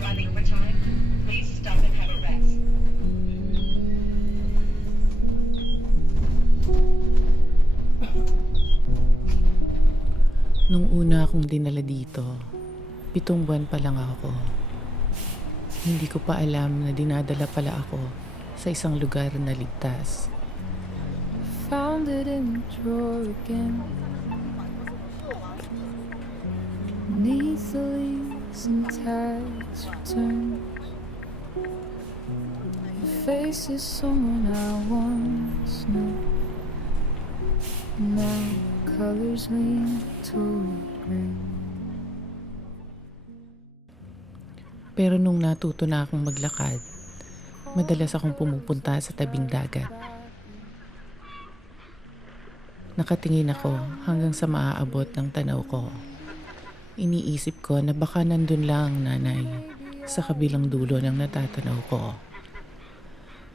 driving overtime? Please stop and have a rest. Nung una akong dinala dito, 7 buwan pa lang ako. Hindi ko pa alam na dinadala pala ako sa isang lugar na ligtas. Found it in the drawer again. Neath the leaves and tags returned. Your face is someone I once knew. Now colors lean toward gray. Pero nung natuto na akong maglakad, madalas akong pumupunta sa tabing dagat. Nakatingin ako hanggang sa maaabot ng tanaw ko. Iniisip ko na baka nandun lang ang nanay sa kabilang dulo ng natatanaw ko.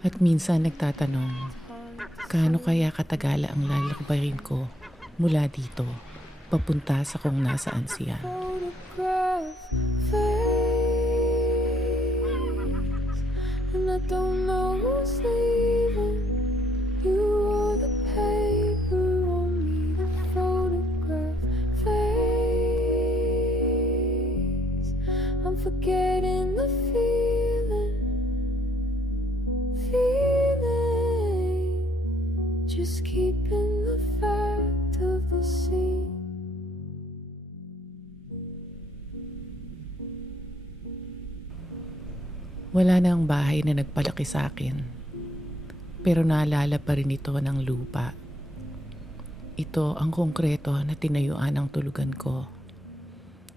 At minsan nagtatanong, kaano kaya katagala ang lalakbayin ko mula dito papunta sa kung nasaan siya. Photograph fades, and I don't know who's leaving. You are the paper on me. The photograph fades. I'm forgetting the feeling, just keeping the fact of the scene. Wala na ang bahay na nagpalaki sa akin, pero naalala pa rin ito ng lupa. Ito ang konkreto na tinayuan ng tulugan ko.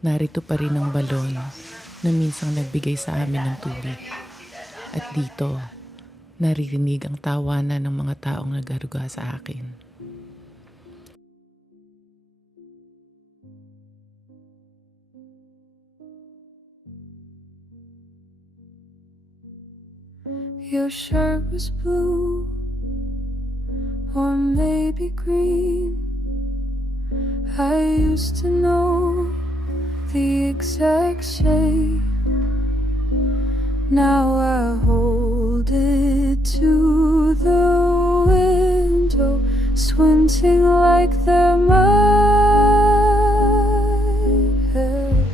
Narito pa rin ang balon na minsang nagbigay sa amin ng tubig. At dito, naririnig ang tawanan ng mga taong nagaruga sa akin. Your shirt was blue, or maybe green. I used to know the exact shade. Now I hold it to the window, squinting like there might have.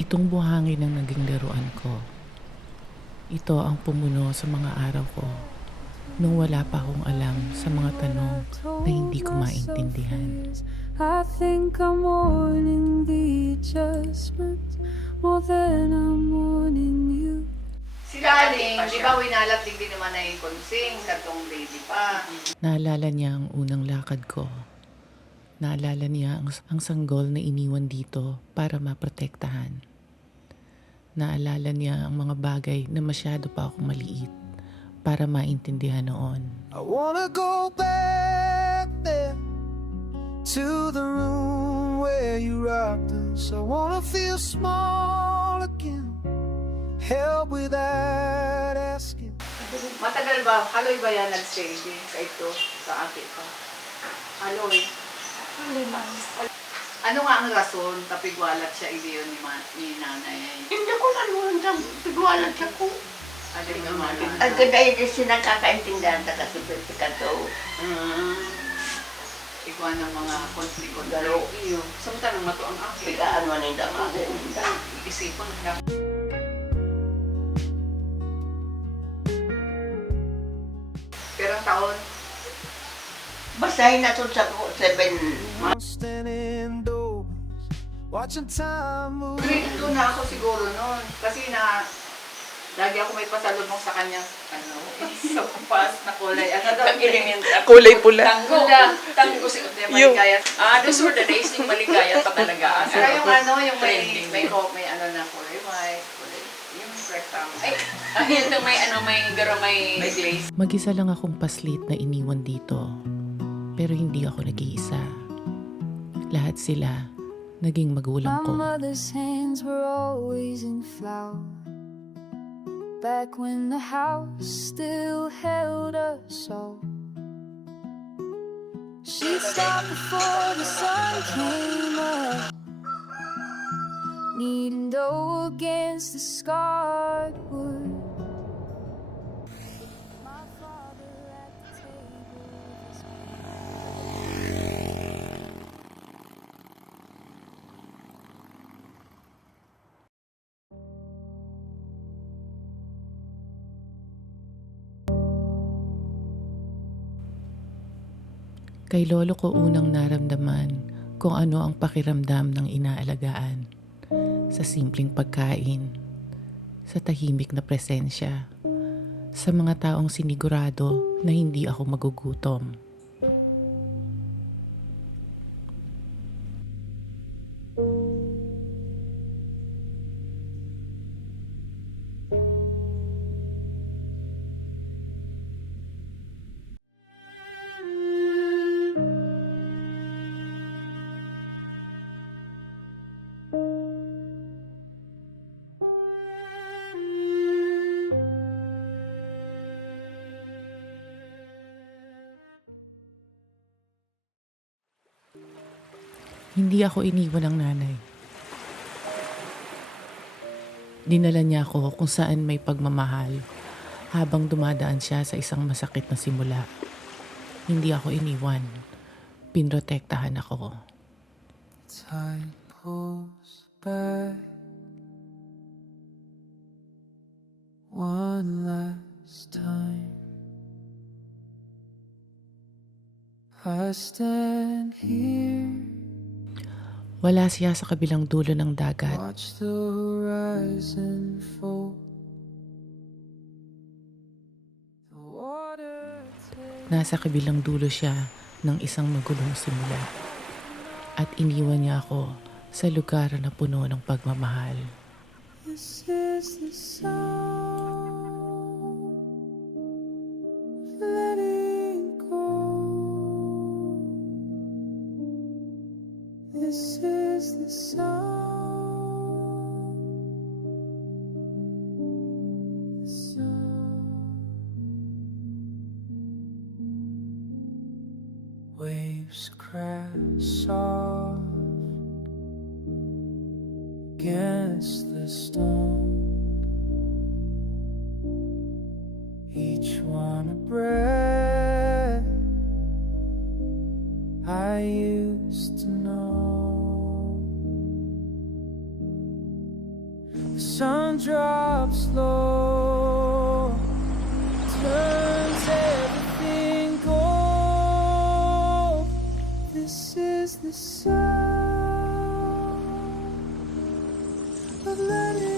Itong buhangin ang naging laruan ko. Ito ang pumuno sa mga araw ko nung wala pa akong alam sa mga tanong na hindi ko maintindihan. I think I'm mourning the adjustment more than I'm mourning you. Si Daling, di ba winalat din naman na yung konsing, katong lady pa. Naalala niya ang unang lakad ko. Naalala niya ang sanggol na iniwan dito para maprotektahan. Naalala niya ang mga bagay na masyado pa akong maliit para maintindihan noon. I wanna go back there to the room where you rocked us. I wanna feel small again, held without asking. Matagal ba? Haloy ba yan nag-stay din sa ito, sa akin pa? Haloy. Ano nga ang rason tapigwalat siya idiyon ni nanay? Hindi ko nanunan sa pigwalan siya ko. Ano yung malan? Ang ganda yun kasi nakakaintindihan sa kasi ka to. Ikaw ng mga konfliko. Dalo. Iyo. Samta nang mato ang akin. Pigaan mo na yung dama. Isipan na. Pero ang taon, Basahin na to sa 7. I'm standing indoors, watching time move. grade 2 na ako siguro noon. Kasi lagi ako may pasalubong sa kanya, sa kupas na kulay. Ano daw? Kulay pula. Tango si Ute Maligaya. Those were the days ng maligaya pa talaga. Saka yung yung Trending. may ano na kulay white, kulay, yung rectangle. Ay, ito may garo may glaze. Mag-isa lang akong paslit na iniwan dito. Pero hindi ako nag-iisa. Lahat sila naging magulang My ko. mother's hands were always in flower, back when the house still held us all. She'd stop before the sun came up, kneading dough against the scarred wood. My father at the table with his Kay lolo ko unang naramdaman kung ano ang pakiramdam ng inaalagaan. Sa simpleng pagkain, sa tahimik na presensya, sa mga taong sinigurado na hindi ako magugutom. Hindi ako iniwan ng nanay. Dinala niya ako kung saan may pagmamahal habang dumadaan siya sa isang masakit na simula. Hindi ako iniwan. Pinrotektahan ako. Time pulls back one last time. I stand here, Wala siya sa kabilang dulo ng dagat. watch the horizon fold. The water takes Nasa kabilang dulo siya ng isang magulong simula. At iniwan niya ako sa lugar na puno ng pagmamahal. This is the sound of letting go. This is the sound. The sound. Waves crash soft against the stone. Each one a breath I used to know. The sun drops low, turns everything gold. This is the sound of letting